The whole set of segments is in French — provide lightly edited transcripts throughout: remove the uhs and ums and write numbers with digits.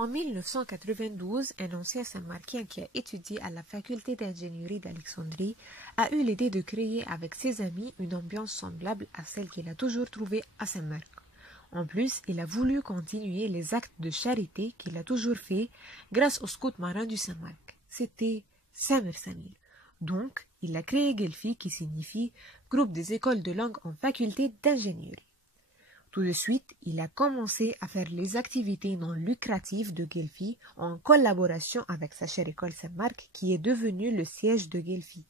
En 1992, un ancien Saint-Marquien qui a étudié à la faculté d'ingénierie d'Alexandrie a eu l'idée de créer avec ses amis une ambiance semblable à celle qu'il a toujours trouvée à Saint-Marc. En plus, il a voulu continuer les actes de charité qu'il a toujours fait grâce aux scouts marins du Saint-Marc. C'était Saint-Mersanil. Donc, il a créé Guelfi qui signifie Groupe des écoles de langue en faculté d'ingénierie. Tout de suite, il a commencé à faire les activités non lucratives de Guelfi en collaboration avec sa chère école Saint-Marc qui est devenue le siège de Guelfi,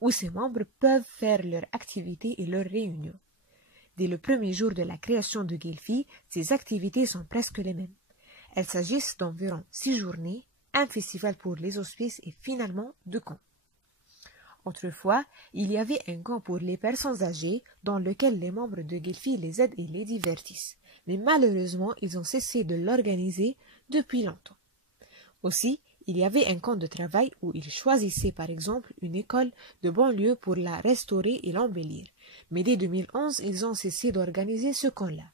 où ses membres peuvent faire leurs activités et leurs réunions. Dès le premier jour de la création de Guelfi, ces activités sont presque les mêmes. Elles s'agissent d'environ 6 journées, un festival pour les hospices et finalement 2 camps. Autrefois, il y avait un camp pour les personnes âgées dans lequel les membres de Guelfi les aident et les divertissent. Mais malheureusement, ils ont cessé de l'organiser depuis longtemps. Aussi, il y avait un camp de travail où ils choisissaient par exemple une école de banlieue pour la restaurer et l'embellir. Mais dès 2011, ils ont cessé d'organiser ce camp-là.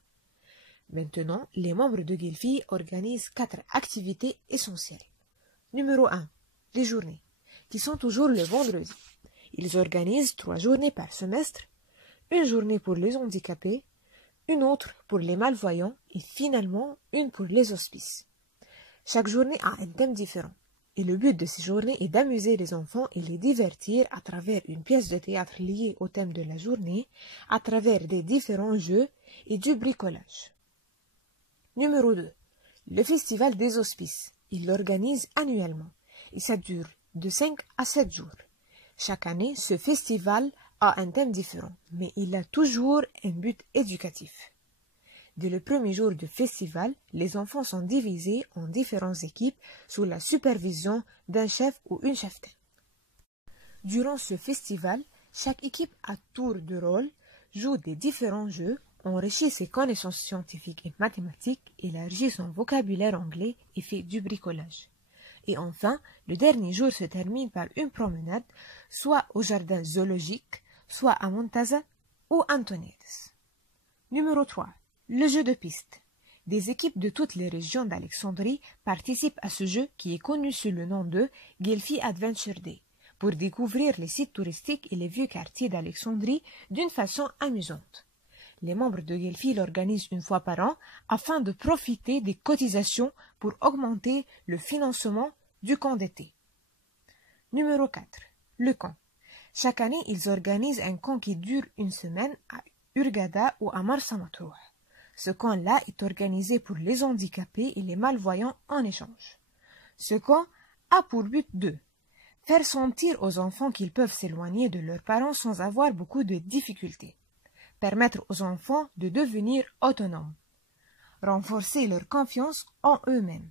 Maintenant, les membres de Guelfi organisent 4 activités essentielles. Numéro 1. Les journées, qui sont toujours le vendredi. Ils organisent 3 journées par semestre, une journée pour les handicapés, une autre pour les malvoyants et finalement une pour les hospices. Chaque journée a un thème différent et le but de ces journées est d'amuser les enfants et les divertir à travers une pièce de théâtre liée au thème de la journée, à travers des différents jeux et du bricolage. Numéro 2. Le festival des hospices. Il l'organise annuellement et ça dure de 5 à 7 jours. Chaque année, ce festival a un thème différent, mais il a toujours un but éducatif. Dès le premier jour du festival, les enfants sont divisés en différentes équipes sous la supervision d'un chef ou une cheftaine. Durant ce festival, chaque équipe à tour de rôle joue des différents jeux, enrichit ses connaissances scientifiques et mathématiques, élargit son vocabulaire anglais et fait du bricolage. Et enfin, le dernier jour se termine par une promenade, soit au jardin zoologique, soit à Montaza ou Antoniades. Numéro 3. Le jeu de piste. Des équipes de toutes les régions d'Alexandrie participent à ce jeu qui est connu sous le nom de Guelfi Adventure Day, pour découvrir les sites touristiques et les vieux quartiers d'Alexandrie d'une façon amusante. Les membres de Guelfi l'organisent une fois par an afin de profiter des cotisations pour augmenter le financement du camp d'été. Numéro 4. Le camp. Chaque année, ils organisent un camp qui dure une semaine à Hurghada ou à Marsa Matrouh. Ce camp-là est organisé pour les handicapés et les malvoyants en échange. Ce camp a pour but de faire sentir aux enfants qu'ils peuvent s'éloigner de leurs parents sans avoir beaucoup de difficultés, permettre aux enfants de devenir autonomes, renforcer leur confiance en eux-mêmes,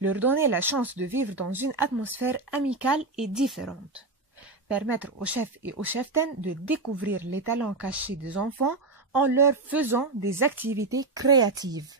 leur donner la chance de vivre dans une atmosphère amicale et différente, permettre aux chefs et aux cheftaines de découvrir les talents cachés des enfants en leur faisant des activités créatives.